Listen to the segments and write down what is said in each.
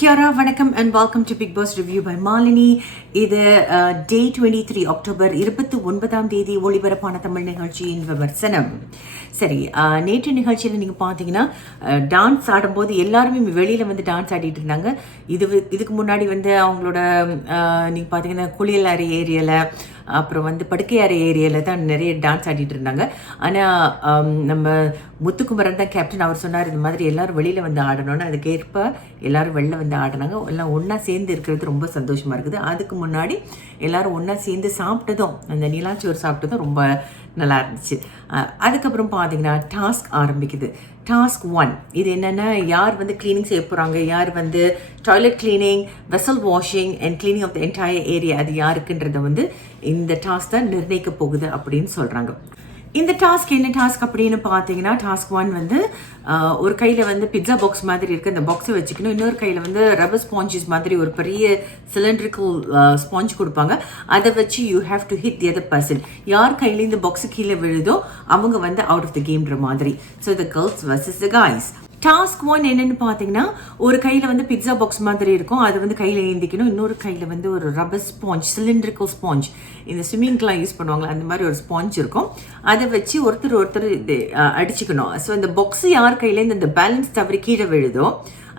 Kiara, vanakkam and welcome to Big Boss Review by Malini. இது day 23 October 29ஆம் தேதி ஒளிபரப்பான தமிழ் நிகழ்ச்சியின் விமர்சனம். சரி, நேற்று நிகழ்ச்சியில் நீங்கள் பார்த்தீங்கன்னா டான்ஸ் ஆடும்போது எல்லாருமே வெளியில் வந்து டான்ஸ் ஆடிட்டு இருந்தாங்க. இதுக்கு முன்னாடி வந்து அவங்களோட நீங்கள் பார்த்தீங்கன்னா குளியல் அறை ஏரியாவில் அப்புறம் வந்து படுக்கை அறை ஏரியாவில் தான் நிறைய டான்ஸ் ஆடிட்டு இருந்தாங்க. ஆனால் நம்ம முத்துக்குமரன் தான் கேப்டன். அவர் சொன்னார் இந்த மாதிரி எல்லாரும் வெளியில் வந்து ஆடணும்னு. அதுக்கேற்ப எல்லாரும் வெளில வந்து ஆடினாங்க. எல்லாம் ஒன்றா சேர்ந்து இருக்கிறது ரொம்ப சந்தோஷமாக இருக்குது. அதுக்கு முன்னாடி எல்லாரும் ஒன்றா சேர்ந்து சாப்பிட்டதும், அந்த நிலாச்சோறு சாப்பிட்டதும் ரொம்ப நல்லா இருந்துச்சு. அதுக்கப்புறம் பார்த்தீங்கன்னா டாஸ்க் ஆரம்பிக்குது. டாஸ்க் 1 இது என்னென்னா, யார் வந்து கிளீனிங் செய்ய போகிறாங்க, யார் வந்து toilet cleaning, vessel washing and cleaning of the entire area, அது யாருக்குன்றதை வந்து இந்த டாஸ்க் தான் நிர்ணயிக்க போகுது அப்படின்னு சொல்கிறாங்க. இந்த டாஸ்க் என்ன டாஸ்க் அப்படின்னு பார்த்தீங்கன்னா, டாஸ்க் 1 வந்து ஒரு கையில் வந்து பிட்ஸா பாக்ஸ் மாதிரி இருக்குது, அந்த பாக்ஸை வச்சுக்கணும். இன்னொரு கையில் வந்து ரப்பர் ஸ்பாஞ்சஸ் மாதிரி ஒரு பெரிய சிலிண்ட்ரிக்கல் ஸ்பாஞ்ச் கொடுப்பாங்க. அதை வச்சு you have to hit the other person. யார் கையில் இந்த பாக்ஸு கீழே விழுதோ அவங்க வந்து அவுட் ஆஃப் த கேம்ன்ற மாதிரி. So the girls versus the guys. Task 1 என்னென்னு பார்த்தீங்கன்னா, ஒரு கையில் வந்து பிட்ஸா பாக்ஸ் மாதிரி இருக்கும், அது வந்து கையில் ஏந்திக்கணும். இன்னொரு கையில் வந்து ஒரு ரப்பர் ஸ்பாஞ்ச், சிலிண்ட்ரிக்கல் ஸ்பாஞ்ச், இந்த ஸ்விம்மிங்க்கெலாம் யூஸ் பண்ணுவாங்களா அந்த மாதிரி ஒரு ஸ்பாஞ்ச் இருக்கும். அதை வச்சு ஒருத்தர் இது அடிச்சுக்கணும். ஸோ இந்த பாக்ஸு யார் கையிலேருந்து இந்த பேலன்ஸ் தவறி கீழே விழுதோ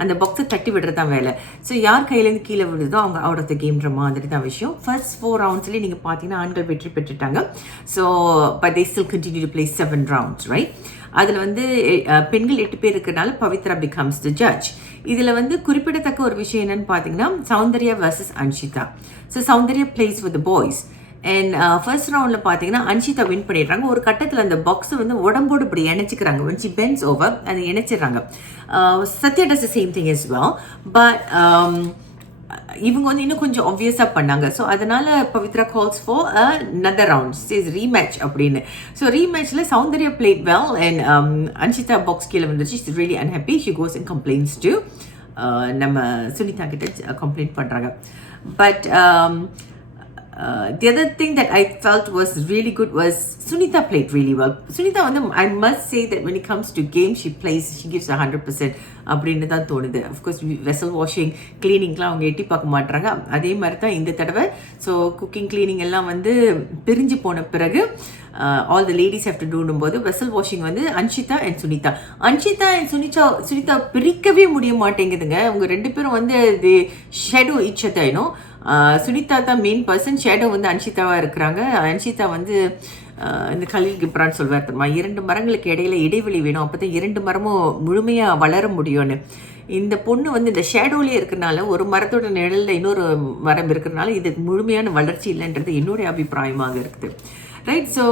அந்த பாக்ஸை தட்டி விடுறது தான் வேலை. ஸோ யார் கையிலேருந்து கீழே விழுதோ அவங்க அவுட் ஆஃப் த கேம்ன்ற மாதிரி தான் விஷயம். ஃபர்ஸ்ட் 4 ரவுண்ட்ஸ்லேயே நீங்கள் பார்த்தீங்கன்னா ஆண்கள் வெற்றி பெற்றுட்டாங்க. So but they still continue to play 7 rounds, right? அதில் வந்து பெண்கள் 8 பேர் இருக்கிறனால பவித்ரா பிகம்ஸ் த ஜட்ஜ். இதில் வந்து குறிப்பிடத்தக்க ஒரு விஷயம் என்னன்னு பார்த்தீங்கன்னா, Soundarya versus Anshitha. So Soundarya place with the boys and first ரவுண்டில் பார்த்தீங்கன்னா அன்ஷிதா வின் பண்ணிடுறாங்க. ஒரு கட்டத்தில் அந்த பாக்ஸை வந்து உடம்போடு இப்படி இணைச்சிக்கிறாங்க. when she bends over அதை இணைச்சிடுறாங்க. Sathya does the same thing as well, but இவங்க வந்து இன்னும் கொஞ்சம் ஆப்வியஸாக பண்ணாங்க. ஸோ அதனால Pavithra calls for another round, says rematch அப்படின்னு. ஸோ ரீமேட்ச்சில் Soundarya played well and Anshitha box கீழே வந்துச்சு. she's really unhappy. she goes and complains to நம்ம சுனிதா கிட்ட கம்ப்ளைண்ட் பண்ணுறாங்க. But the other thing that I felt was really good was Sunitha played really well. Sunitha வந்து I must say that when it comes to game she gives 100% அப்படின்னு தான் தோணுது. Of course vessel washing, கிளீனிங்லாம் அவங்க எட்டி பார்க்க மாட்டுறாங்க. அதே மாதிரி தான் இந்த தடவை. ஸோ குக்கிங், கிளீனிங் எல்லாம் வந்து பிரிஞ்சு போன பிறகு all the ladies have to டூனும் போது வெசல் வாஷிங் வந்து அன்ஷிதா அண்ட் சுனிதா. அன்ஷிதா அண்ட் சுனிதா பிரிக்கவே முடிய மாட்டேங்குதுங்க. அவங்க 2 பேரும் வந்து the shadow each other, you know. Sunitha தான் மெயின் பர்சன், ஷேடோ வந்து அன்ஷிதாவாக இருக்கிறாங்க. அன்ஷிதா வந்து இந்த கலீல் கிப்ரான் சொல்வார் தெரியுமா, 2 மரங்களுக்கு இடையில இடைவெளி வேணும், அப்போ தான் 2 மரமும் முழுமையாக வளர முடியும்னு. இந்த பொண்ணு வந்து இந்த ஷேடோலேயே இருக்கிறனால, ஒரு மரத்தோட நிழலில் இன்னொரு மரம் இருக்கிறனால இது முழுமையான வளர்ச்சி இல்லைன்றது என்னுடைய அபிப்பிராயமாக இருக்குது, ரைட்? ஸோ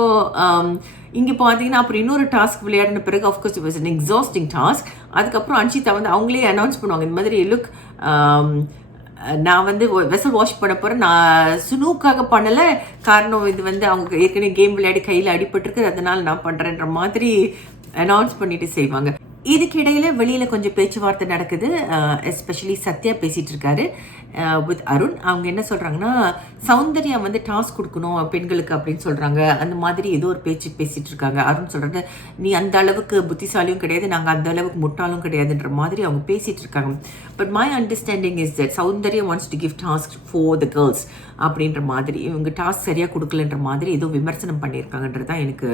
இங்கே பார்த்தீங்கன்னா அப்புறம் இன்னொரு டாஸ்க் விளையாடின பிறகு of course it was an exhausting task. அதுக்கப்புறம் அன்ஷிதா வந்து அவங்களே அனௌன்ஸ் பண்ணுவாங்க இந்த மாதிரி, லுக் நான் வந்து வெசல் வாஷ் பண்ண போகிறேன், நான் சுனுக்காக பண்ணலை, காரணம் இது வந்து அவங்க ஏற்கனவே கேம் விளையாடி கையில் அடிபட்டிருக்கு, அதனால் நான் பண்ணுறேன்ற மாதிரி அனௌன்ஸ் பண்ணிட்டு செய்வாங்க. இதுக்கு இடையில வெளியில் கொஞ்சம் பேச்சுவார்த்தை நடக்குது. எஸ்பெஷலி சத்யா பேசிகிட்டு இருக்காரு வித் அருண். அவங்க என்ன சொல்கிறாங்கன்னா, சௌந்தர்யா வந்து டாஸ்க் கொடுக்கணும் பெண்களுக்கு அப்படின்னு சொல்கிறாங்க. அந்த மாதிரி ஏதோ ஒரு பேச்சு பேசிகிட்டு இருக்காங்க. அருண் சொல்கிறது, நீ அந்த அளவுக்கு புத்திசாலியும் கிடையாது, நாங்கள் அந்த அளவுக்கு முட்டாளும் கிடையாதுன்ற மாதிரி அவங்க பேசிகிட்டு இருக்காங்க. But my understanding is that Soundarya wants to give task for the girls அப்படின்ற மாதிரி, இவங்க டாஸ்க் சரியாக கொடுக்கலன்ற மாதிரி ஏதோ விமர்சனம் பண்ணியிருக்காங்கன்றது தான் எனக்கு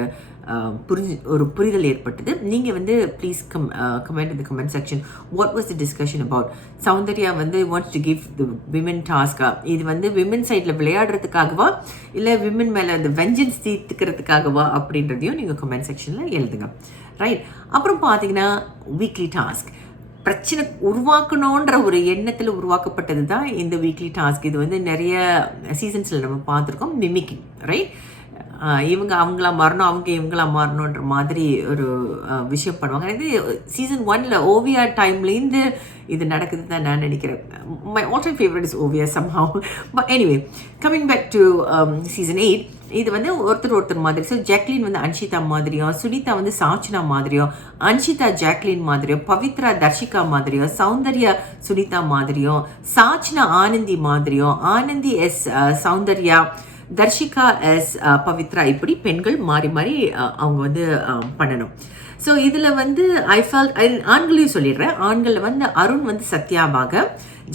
ஒரு புரிதல் ஏற்பட்டது. நீங்கள் வந்து please comment in the comment section what was the discussion about. Soundarya வந்து wants to give the women task. இது வந்து விமன் சைடில் விளையாடுறதுக்காகவா இல்லை விமன் மேலே அந்த வெஞ்சன்ஸ் தீர்த்துக்கிறதுக்காகவா அப்படின்றதையும் நீங்கள் கமெண்ட் செக்ஷனில் எழுதுங்க, ரைட்? அப்புறம் பார்த்தீங்கன்னா வீக்லி டாஸ்க், பிரச்சனை உருவாக்கணுன்ற ஒரு எண்ணத்தில் உருவாக்கப்பட்டது தான் இந்த வீக்லி டாஸ்க். இது வந்து நிறைய சீசன்ஸில் நம்ம பார்த்துருக்கோம். Mimicking, right? இவங்க அவங்களா மாறணும், அவங்க இவங்களா மாறணுன்ற மாதிரி ஒரு விஷயம் பண்ணுவாங்க. இது சீசன் 1ல் ஓவியா டைம்லேருந்து இது நடக்குது தான் நான் நினைக்கிறேன். My all time favourite is Oviya somehow. But anyway, coming back to season 8, இது வந்து ஒருத்தர் மாதிரி. ஸோ ஜாக்லின் வந்து அன்ஷிதா மாதிரியும், சுனிதா வந்து சாச்சனா மாதிரியும், அன்ஷிதா ஜாக்லின் மாதிரியும், பவித்ரா தர்ஷிகா மாதிரியும், சௌந்தர்யா சுனிதா மாதிரியும், சாச்சனா ஆனந்தி மாதிரியும், ஆனந்தி எஸ் சௌந்தர்யா, தர்ஷிகா எஸ் பவித்ரா, இப்படி பெண்கள் மாறி மாறி அவங்க வந்து பண்ணணும். ஸோ இதில் வந்து ஐ ஃபெல்ட் ஆண்களையும் சொல்லிடுறேன். ஆண்களில் வந்து அருண் வந்து சத்யாவாக,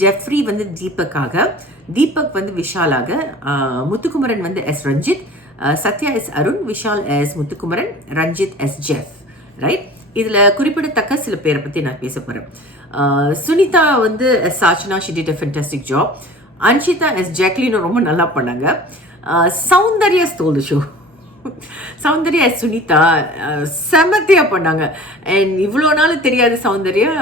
ஜெஃப்ரி வந்து தீபக்காக, தீபக் வந்து விஷாலாக, முத்துக்குமரன் வந்து vs Ranjith, Sathya vs Arun, Vishal vs Muthukumaran, Ranjith vs Jeff. Right, இதில் குறிப்பிடத்தக்க சில பேரை பற்றி நான் பேச போகிறேன். சுனிதா வந்து vs Sachana, she did a fantastic job. Anshitha vs Jacqueline ரொம்ப நல்லா பண்ணாங்க. Soundarya stole the show. Soundarya Sunita செமத்தியா பண்ணாங்க. அண்ட் இவ்வளோ நாள் தெரியாத சௌந்தர்யா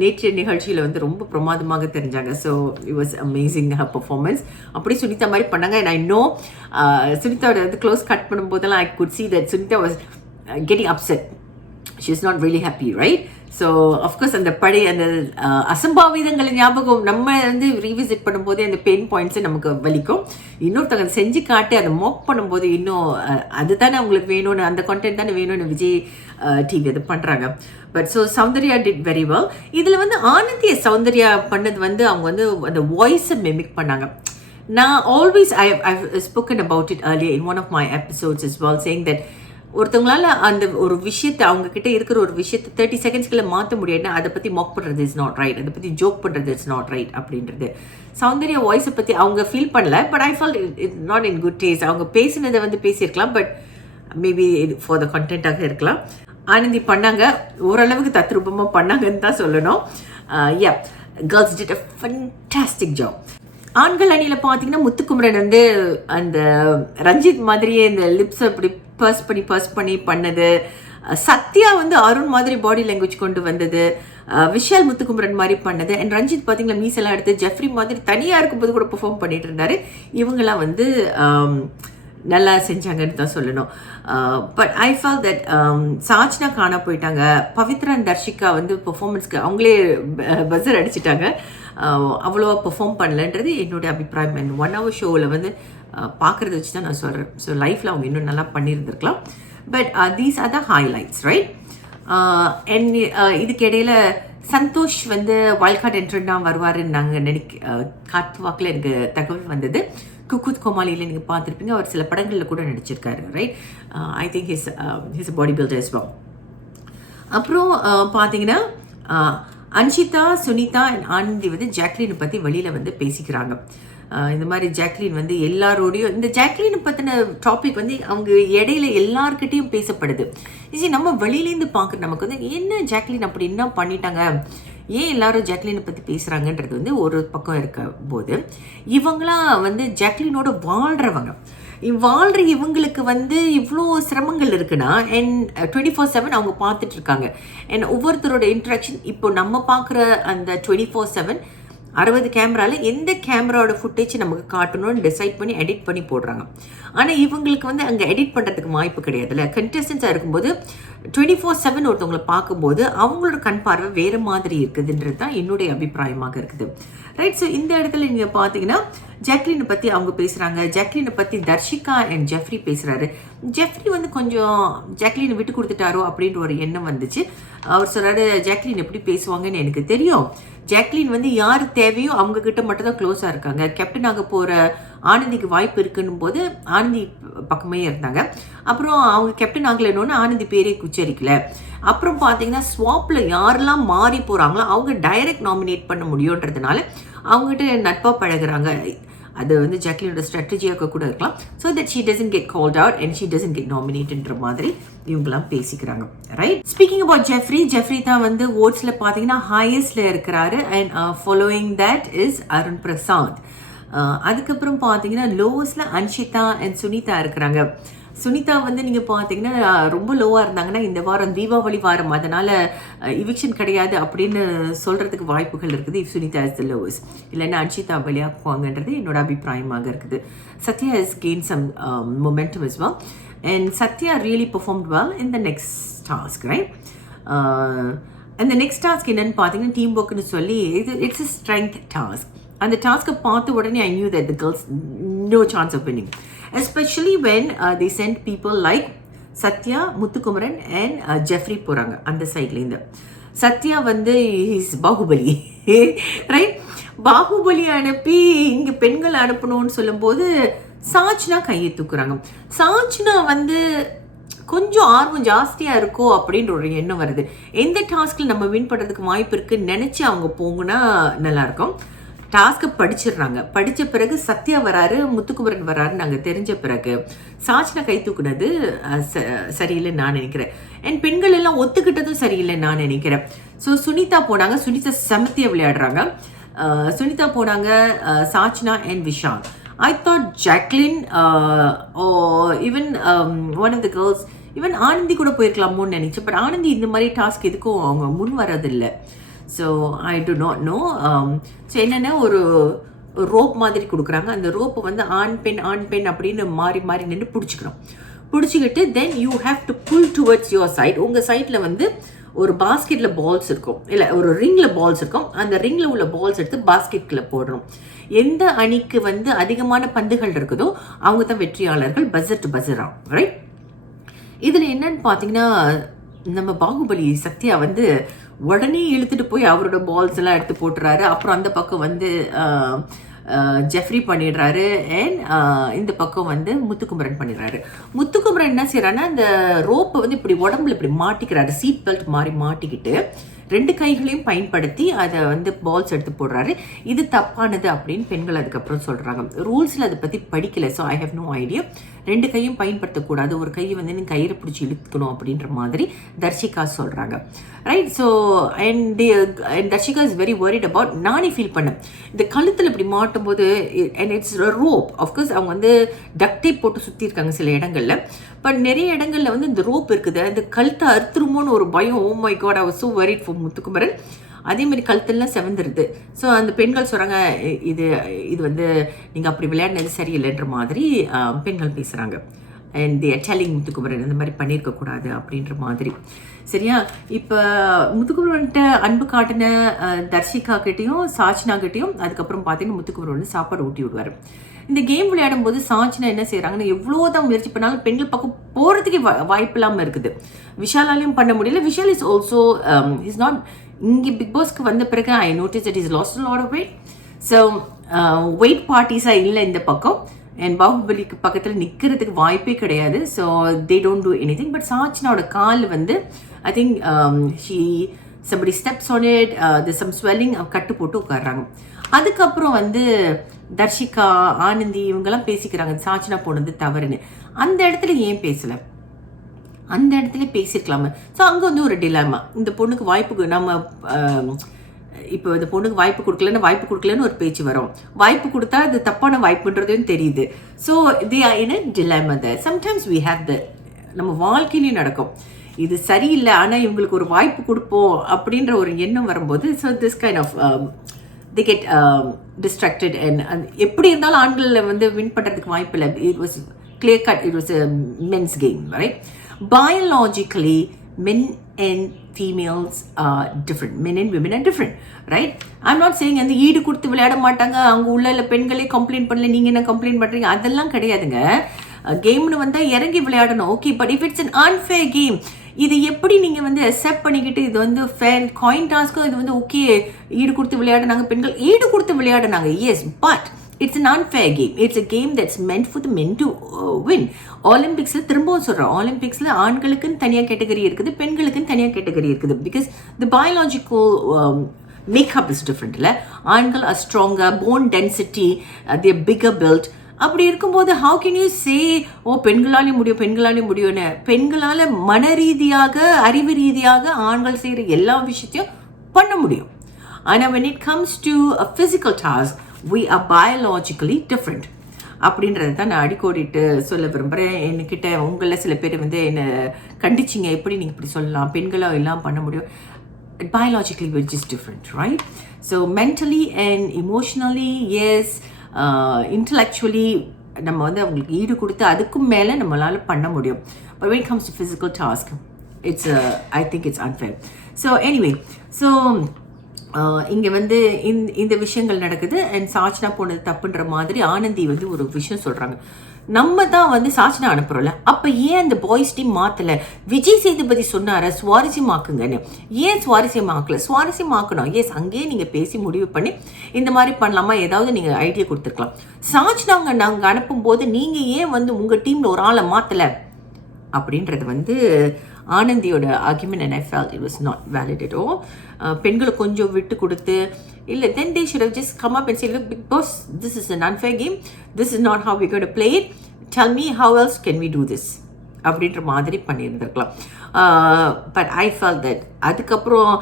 நேற்றைய நிகழ்ச்சியில் வந்து ரொம்ப பிரமாதமாக தெரிஞ்சாங்க. So it was amazing her performance. அப்படி சுனிதா மாதிரி பண்ணாங்க. அண்ட் ஐ நோ சுனிதாவோட வந்து க்ளோஸ் கட் பண்ணும்போதெல்லாம் I could see that Sunita was getting upset. She is not really happy, right? So of course அந்த பழைய அந்த அசம்பாவிதங்களை ஞாபகம் நம்ம வந்து ரீவிசிட் பண்ணும்போதே அந்த பெயின் பாயிண்ட்ஸை நமக்கு வலிக்கும். இன்னொருத்தவங்க செஞ்சு காட்டி அதை மோக் பண்ணும்போது இன்னும் அதுதானே அவங்களுக்கு வேணும்னு, அந்த கான்டென்ட் தானே வேணும்னு விஜய் டிவி அது பண்ணுறாங்க. But so Soundarya did very well. இதில் வந்து ஆனந்திய சௌந்தர்யா பண்ணது வந்து அவங்க வந்து அந்த வாய்ஸை மெமிக் பண்ணாங்க. நான் always I've spoken about it earlier in one of my episodes as well, saying that ஒருத்தவங்களால அந்த ஒரு விஷயத்தை, அவங்க கிட்ட இருக்கிற ஒரு விஷயத்தை 30 செகண்ட்ஸ்க்குள்ள மாற்ற முடியாதுன்னா அதை பற்றி மாக் பண்ணுறது இஸ் நாட் ரைட், அதை பற்றி ஜோக் பண்ணுறது இட்ஸ் நாட் ரைட் அப்படின்றது. சௌந்தர்யா வாய்ஸை பற்றி அவங்க ஃபீல் பண்ணல. But I felt it not in good taste. அவங்க பேசினதை வந்து பேசியிருக்கலாம், பட் மேபி ஃபார் த கண்டென்ட்டாக இருக்கலாம். ஆனந்தி பண்ணாங்க, ஓரளவுக்கு தத்ரூபமாக பண்ணாங்கன்னு தான் சொல்லணும். Yeah, girls did a fantastic job. ஆண்கள் அணியில் பார்த்தீங்கன்னா முத்துக்குமரன் வந்து அந்த ரஞ்சித் மாதிரியே இந்த லிப்ஸை அப்படி பர்ஸ் பண்ணி பண்ணது. சத்யா வந்து அருண் மாதிரி பாடி லாங்குவேஜ் கொண்டு வந்தது. விஷால் முத்துக்குமரன் மாதிரி பண்ணது. அண்ட் ரஞ்சித் பார்த்தீங்கன்னா மீசெல்லாம் எடுத்து ஜெஃப்ரி மாதிரி தனியாக இருக்கும்போது கூட பெர்ஃபார்ம் பண்ணிட்டு இருந்தாரு. இவங்கெல்லாம் வந்து நல்லா செஞ்சாங்கன்னு தான் சொல்லணும். But I felt that Sachana காணா போயிட்டாங்க. பவித்ரா அண்ட் தர்ஷிகா வந்து பெர்ஃபார்மன்ஸ்க்கு அவங்களே பஸ்ஸர் அடிச்சிட்டாங்க. அவ்வளோவா பெர்ஃபார்ம் பண்ணலன்றது என்னுடைய அபிப்பிராயம். அண்ட் 1 hour ஷோவில் வந்து பார்க்குறத வச்சு தான் நான் சொல்கிறேன். ஸோ லைஃப்பில் அவங்க இன்னும் நல்லா பண்ணியிருந்துருக்கலாம். But these are the highlights, right? And இதுக்கு இடையில் சந்தோஷ் வந்து வைல்ட் கார்டு என்ட்ரன்டாக வருவாருன்னு நாங்கள் காத்து வாக்கில் எனக்கு தகவல் வந்தது. குக்குத் கோமாளியில் நீங்கள் பார்த்துருப்பீங்க. அவர் சில படங்களில் கூட நடிச்சிருக்காரு, right? I think his body builder as well. அப்புறம் பார்த்தீங்கன்னா அன்ஷிதா, சுனிதா அண்ட் ஆனந்தி வந்து ஜாக்லினை பற்றி வெளியில் வந்து பேசிக்கிறாங்க. இந்த மாதிரி ஜாக்லின் வந்து எல்லாரோடையும், இந்த ஜாக்லினை பற்றின டாபிக் வந்து அவங்க இடையில எல்லார்கிட்டையும் பேசப்படுது. இது நம்ம வெளியிலேருந்து பார்க்குற நமக்கு வந்து என்ன ஜாக்லின் அப்படி என்ன பண்ணிட்டாங்க, ஏன் எல்லாரும் ஜாக்லினை பற்றி பேசுகிறாங்கன்றது வந்து ஒரு பக்கம் இருக்க போது, இவங்களாம் வந்து ஜாக்லினோட வாழ்கிறவங்க. இவங்களுக்கு வந்து இவ்வளோ சிரமங்கள் இருக்குன்னா, அண்ட் 24/7 அவங்க பார்த்துட்டு இருக்காங்க. அண்ட் ஒவ்வொருத்தரோட இன்ட்ராக்ஷன் இப்போ நம்ம பார்க்குற அந்த 24/7 60 கேமராவில் எந்த கேமராவோட ஃபுட்டேஜ் நமக்கு காட்டணும்னு டிசைட் பண்ணி எடிட் பண்ணி போடுறாங்க. ஆனால் இவங்களுக்கு வந்து அங்கே எடிட் பண்ணுறதுக்கு வாய்ப்பு கிடையாதுல்ல. கண்டெஸ்டன்ஸாக இருக்கும்போது 24/7 ஒருத்தவங்களை பார்க்கும்போது அவங்களோட கண் பார்வை வேறு மாதிரி இருக்குதுன்றது தான் என்னுடைய அபிப்பிராயமாக இருக்குது, ரைட்? ஸோ இந்த இடத்துல நீங்கள் பார்த்தீங்கன்னா ஜாக்லினை பற்றி அவங்க பேசுகிறாங்க. ஜாக்லினை பற்றி தர்ஷிகா அண்ட் ஜெஃப்ரி பேசுகிறாரு. ஜெஃப்ரி வந்து கொஞ்சம் ஜாக்லினை விட்டு கொடுத்துட்டாரோ அப்படின்ற ஒரு எண்ணம் வந்துச்சு. அவர் சொல்கிறாரு, ஜாக்லின் எப்படி பேசுவாங்கன்னு எனக்கு தெரியும். ஜாக்லின் வந்து யார் தேவையோ அவங்க கிட்ட மட்டும் தான் க்ளோஸாக இருக்காங்க. கேப்டனாக போகிற ஆனந்திக்கு வாய்ப்பு இருக்குன்னும் போது ஆனந்தி பக்கமே இருந்தாங்க. அப்புறம் அவங்க கேப்டன் ஆகலைன்னு ஆனந்தி பேரே உச்சரிக்கல. அப்புறம் பார்த்தீங்கன்னா ஸ்வாப்பில் யாரெல்லாம் மாறி போகிறாங்களோ அவங்க டைரக்ட் நாமினேட் பண்ண முடியுன்றதுனால அவங்ககிட்ட நட்பாக பழகுறாங்க. அது வந்து ஜாக்லினோட ஸ்ட்ராட்டஜியாக கூட இருக்கலாம். So that she doesn't get called out and she doesn't get நாமினேட்ன்ற மாதிரி இவங்கெல்லாம் பேசிக்கிறாங்க, ரைட்? ஸ்பீக்கிங் அபவுட் ஜெஃப்ரி தான் வந்து ஓட்ஸில் பார்த்தீங்கன்னா ஹையஸ்ட்ல இருக்கிறாரு. And following that is Arun Prasad. அதுக்கப்புறம் பார்த்தீங்கன்னா லோவஸ்டில் அன்ஷிதா அண்ட் சுனிதா இருக்கிறாங்க. சுனிதா வந்து நீங்கள் பார்த்தீங்கன்னா ரொம்ப லோவாக இருந்தாங்கன்னா இந்த வாரம் தீபாவளி வாரம், அதனால் இவிக்ஷன் கிடையாது அப்படின்னு சொல்கிறதுக்கு வாய்ப்புகள் இருக்குது. If Sunitha is the lowest, இல்லைன்னா அன்ஷிதா வெளியாக்குவாங்கன்றது என்னோட அபிப்பிராயமாக இருக்குது. Sathya is gain some momentum as well, and Sathya really performed well in the next task, right? And the next task என்னன்னு பார்த்தீங்கன்னா டீம் ஒர்க்னு சொல்லி இட்ஸ் a strength task. அந்த டாஸ்க்கை பார்த்த உடனே I knew that the girls no chance of winning, especially when they sent people like Sathya, Muthukumaran and Jeffrey போகிறாங்க அந்த சைட்லேருந்து. சத்யா வந்து இஸ் பாகுபலி, ரைட்? பாகுபலி அனுப்பி இங்கே பெண்கள் அனுப்பணும்னு சொல்லும்போது சாச்சனா கையை தூக்குறாங்க. சாச்சனா வந்து கொஞ்சம் ஆர்வம் ஜாஸ்தியாக இருக்கோ அப்படின்ற ஒரு எண்ணம் வருது. எந்த டாஸ்கில் நம்ம வின் பண்ணுறதுக்கு வாய்ப்பு இருக்குன்னு நினச்சி அவங்க போங்கன்னா நல்லாயிருக்கும். டாஸ்க்கை படிச்சிடுறாங்க. படித்த பிறகு சத்யா வராரு, முத்துக்குமரன் வராருன்னு நாங்கள் தெரிஞ்ச பிறகு சாச்சனா கை தூக்குனது சரியில்லைன்னு நான் நினைக்கிறேன். அண்ட் பெண்கள் எல்லாம் ஒத்துக்கிட்டதும் சரியில்லைன்னு நான் நினைக்கிறேன். ஸோ சுனிதா போனாங்க. சுனிதா செமத்தியாக விளையாடுறாங்க. சுனிதா போனாங்க, Sachana and Vishal. I thought Jacqueline or even one of the girls, even Anandhi கூட போயிருக்கலாமோன்னு நினைச்சேன். பட் ஆனந்தி இந்த மாதிரி டாஸ்க் எதுக்கும் அவங்க முன் வரதில்லை. So I do not know. So என்னென்னா ஒரு ரோப் மாதிரி கொடுக்குறாங்க. அந்த ரோப்பை வந்து ஆண் பெண் அப்படின்னு மாறி மாறி நின்று பிடிச்சிக்கிட்டு then you have to pull towards your side. உங்கள் சைட்டில் வந்து ஒரு பாஸ்கெட்டில் பால்ஸ் இருக்கும், இல்லை ஒரு ரிங்கில் பால்ஸ் இருக்கும். அந்த ரிங்கில் உள்ள பால்ஸ் எடுத்து பாஸ்கெட்டில் போடுறோம். எந்த அணிக்கு வந்து அதிகமான பந்துகள் இருக்குதோ அவங்க தான் வெற்றியாளர்கள். பஸ்ஸர் டு பஸ்ஸர் ஆகும், ரைட்? இதில் என்னன்னு பார்த்தீங்கன்னா, நம்ம பாகுபலி சத்யா வந்து உடனே இழுத்துட்டு போய் அவரோட பால்ஸ் எல்லாம் எடுத்து போட்டுறாரு. அப்புறம் அந்த பக்கம் வந்து ஜெஃப்ரி பண்ணிடுறாரு. அண்ட் இந்த பக்கம் வந்து முத்துக்குமரன் பண்ணிடுறாரு. முத்துக்குமரன் என்ன செய்யறாருன்னா, அந்த ரோப்பை வந்து இப்படி உடம்புல இப்படி மாட்டிக்கிறாரு. சீட் பெல்ட் மாதிரி மாட்டிக்கிட்டு 2 கைகளையும் பயன்படுத்தி அதை வந்து பால்ஸ் எடுத்து போடுறாரு. இது தப்பானது அப்படின்னு பெண்கள் அதுக்கப்புறம் சொல்கிறாங்க. ரூல்ஸில் அதை பற்றி படிக்கலை. So I have no idea. 2 கையும் பயன்படுத்தக்கூடாது, ஒரு கையை வந்து நீங்கள் கயிறு பிடிச்சி இழுக்கணும் அப்படின்ற மாதிரி தர்ஷிகா சொல்கிறாங்க, right? So and Dharshika is very worried about. நானே ஃபீல் பண்ணேன் இந்த கழுத்தில் இப்படி மாட்டும் போது. And it's rope. ஆஃப்கோர்ஸ் அவங்க வந்து டக்டே போட்டு சுற்றிருக்காங்க சில இடங்களில். பட் நிறைய இடங்களில் வந்து இந்த ரோப் இருக்குது. அந்த கழுத்தை அறுத்துருமோன்னு ஒரு பயம். Oh my God, I was so worried for Muthukumaran. அதே மாதிரி கழுத்தெல்லாம் செவந்துருது. ஸோ அந்த பெண்கள் சொல்கிறாங்க, இது வந்து நீங்கள் அப்படி விளையாடினது சரியில்லைன்ற மாதிரி பெண்கள் பேசுகிறாங்க. And they are telling Muthukumaran இந்த மாதிரி பண்ணியிருக்கக்கூடாது அப்படின்ற மாதிரி. சரியா? இப்போ முத்துக்குமரன்கிட்ட அன்பு காட்டின தர்ஷிகா கிட்டேயும் சாச்சனா கிட்டேயும் அதுக்கப்புறம் பார்த்தீங்கன்னா முத்துக்குமரன் வந்து சாப்பாடு ஊட்டி விடுவார். இந்த கேம் விளையாடும் போது சாச்சனா என்ன செய்கிறாங்கன்னா, எவ்வளோதான் முயற்சி பண்ணாலும் பெண்கள் பக்கம் போகிறதுக்கே வாய்ப்பு இல்லாமல் இருக்குது. விஷாலாலையும் பண்ண முடியல. Vishal is also is not. இங்கே பிக் பாஸ்க்கு வந்த பிறகு I notice that is lost lot of weight. So weight பார்ட்டிஸாக இல்லை இந்த பக்கம். அண்ட் பாகுபலிக்கு பக்கத்தில் நிற்கிறதுக்கு வாய்ப்பே கிடையாது. So they don't do any thing. But சாச்சனாவோட கால் வந்து I think somebody steps on it, there's some swelling. கட்டு போட்டு உட்காடுறாங்க. அதுக்கப்புறம் வந்து தர்ஷிகா, ஆனந்தி இவங்கெல்லாம் பேசிக்கிறாங்க சாச்சனா போனது தவறுன்னு. அந்த இடத்துல ஏன் பேசலை? அந்த இடத்துல பேசிருக்கலாமே. ஸோ அங்கே வந்து ஒரு டிலாமா. இந்த பொண்ணுக்கு வாய்ப்பு நம்ம இப்போ இந்த பொண்ணுக்கு வாய்ப்பு கொடுக்கலன்னு ஒரு பேச்சு வரும். வாய்ப்பு கொடுத்தா அது தப்பான வாய்ப்புன்றதும் தெரியுது. So they are in a dilemma there. Sometimes we have the நம்ம வாழ்க்கையிலையும் நடக்கும். இது சரியில்லை, ஆனால் இவங்களுக்கு ஒரு வாய்ப்பு கொடுப்போம் அப்படின்ற ஒரு எண்ணம் வரும்போது so this kind of they get distracted. and எப்படி இருந்தாலும் ஆண்களில் வந்து வின் பண்ணுறதுக்கு வாய்ப்பு இல்லை. It was clear cut. It was a men's game, right? Biologically, men and females are different. Men and women are different, right? I'm not saying அந்த ஈடு கொடுத்து விளையாட மாட்டாங்க, அங்கே உள்ள பெண்களே கம்ப்ளைண்ட் பண்ணல, நீங்கள் என்ன கம்ப்ளைண்ட் பண்ணுறீங்க, அதெல்லாம் கிடையாதுங்க. கேம்னு வந்தால் இறங்கி விளையாடணும், okay. But if it's an unfair game, இது எப்படி நீங்கள் வந்து அக்செப்ட் பண்ணிக்கிட்டு இது வந்து ஃபேர் காயின் டாஸ்க்கும் இது வந்து ஓகே ஈடு கொடுத்து விளையாடினாங்க, பெண்கள் ஈடு கொடுத்து விளையாடினாங்க, yes. But it's an unfair game. It's a game that's meant for the men to win. ஒலிம்பிக்ஸில் திரும்பவும் சொல்கிறோம், ஒலிம்பிக்ஸில் ஆண்களுக்குன்னு தனியாக கேட்டகரி இருக்குது, பெண்களுக்குன்னு தனியாக கேட்டகரி இருக்குது. Because the biological makeup is different. இல்லை, ஆண்கள் ஆர் ஸ்ட்ராங்கர், போன் டென்சிட்டி, தேர் பிகர் பில்ட். அப்படி இருக்கும்போது ஹவு கேன் யூ சே ஓ பெண்களாலே முடியும்னு? பெண்களால் மன ரீதியாக, அறிவு ரீதியாக ஆண்கள் செய்கிற எல்லா விஷயத்தையும் பண்ண முடியும். ஆனால் when it comes to a physical task, we are biologically different. அப்படின்றது தான் நான் அடிக்கோடிட்டு சொல்ல விரும்புகிறேன். என்கிட்ட உங்களில் சில பேர் வந்து என்னை கண்டிச்சிங்க, எப்படி நீங்கள் இப்படி சொல்லலாம், பெண்களாக எல்லாம் பண்ண முடியும். Biologically we're just different, right? So mentally and emotionally, yes, intellectually நம்ம வந்து அவங்களுக்கு ஈடு கொடுத்து அதுக்கும் மேலே நம்மளால் பண்ண முடியும். But when it comes to physical task, I think it's unfair. So anyway, so இங்கே வந்து இந்த விஷயங்கள் நடக்குது. அண்ட் சாச்சனா போனது தப்புன்ற மாதிரி ஆனந்தி வந்து ஒரு விஷயம் சொல்கிறாங்க. நம்ம தான் வந்து சாச்சனா அனுப்புகிறோம்ல, அப்போ ஏன் அந்த பாய்ஸ் டீம் மாற்றலை? விஜய் சேதுபதி சொன்னார சுவாரஸ்யமாக்குங்கன்னு. ஏன் சுவாரஸ்யமாக்கணும்? எஸ், அங்கேயே நீங்கள் பேசி முடிவு பண்ணி இந்த மாதிரி பண்ணலாமா, ஏதாவது நீங்கள் ஐடியா கொடுத்துருக்கலாம். சாச்சனாங்க நாங்கள் அனுப்பும்போது நீங்கள் ஏன் வந்து உங்கள் டீமில் ஒரு ஆளை மாற்றலை? அப்படின்றது வந்து ஆனந்தியோட argument and I felt it was not valid at all. பெண்களை கொஞ்சம் விட்டு கொடுத்து இல்லை then they should have just come up and say, look big boss, this is an unfair game, this is not how we're going to play it, tell me how else can we do this அப்படின்ற மாதிரி பண்ணியிருந்திருக்கலாம். But I felt that அதுக்கப்புறம்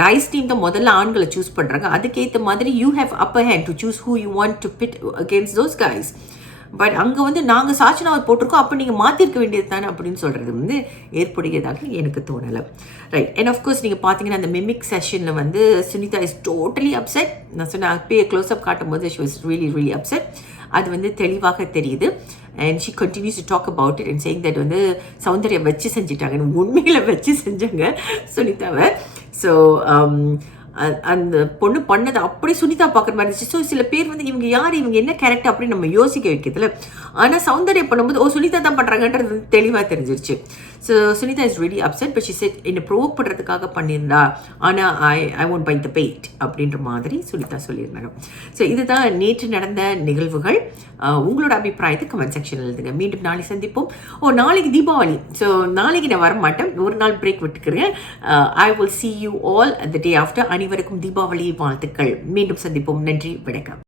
guys team தான் முதல்ல ஆண்களை choose பண்ணுறாங்க, அதுக்கேற்ற மாதிரி you have upper hand to choose who you want to bit against those guys. But அங்கே வந்து நாங்கள் சாட்சினாவை போட்டிருக்கோம், அப்போ நீங்கள் மாற்றிருக்க வேண்டியது தானே அப்படின்னு சொல்கிறது வந்து ஏற்புடையதாக எனக்கு தோணலை. ரைட். அண்ட் ஆஃப்கோர்ஸ் நீங்கள் பார்த்தீங்கன்னா அந்த மிமிக் செஷனில் வந்து சுனிதா இஸ் டோட்டலி அப்செட். நான் சொன்னேன் அப்பயே க்ளோஸ்அப் காட்டும் போது ஷி வாஸ் ரியலி அப்செட். அது வந்து தெளிவாக தெரியுது. And she continues to talk about it and saying that வந்து சௌந்தர்யா வச்சு செஞ்சுட்டாங்க, உண்மையில் வச்சு செஞ்சாங்க சுனிதாவை. ஸோ அந்த பொண்ணு பண்ணது அப்படி சுனிதா பார்க்குற மாதிரி இருந்துச்சு. ஸோ சில பேர் வந்து இவங்க யார், இவங்க என்ன கேரக்டர் அப்படின்னு நம்ம யோசிக்க வைக்கிறதுல, ஆனால் சௌந்தர்யா பண்ணும்போது சுனிதா தான் பண்ணுறாங்கன்றது தெளிவாக தெரிஞ்சிருச்சு. So Sunitha is really upset. But she said என்னை ப்ரோவோக் பண்ணுறதுக்காக பண்ணியிருந்தா, ஆனால் I won't buy the bait அப்படின்ற மாதிரி சுனிதா சொல்லியிருந்தாங்க. ஸோ இதுதான் நேற்று நடந்த நிகழ்வுகள். உங்களோட அபிப்பிராயத்தை கமெண்ட் செக்ஷனில் எழுதுங்க. மீண்டும் நாளைக்கு சந்திப்போம். நாளைக்கு தீபாவளி. ஸோ நாளைக்கு நான் வரமாட்டேன், ஒரு நாள் பிரேக் விட்டுக்கிறேன். I will see you all the day after. அனைவருக்கும் தீபாவளி வாழ்த்துக்கள். மீண்டும் சந்திப்போம். நன்றி, வணக்கம்.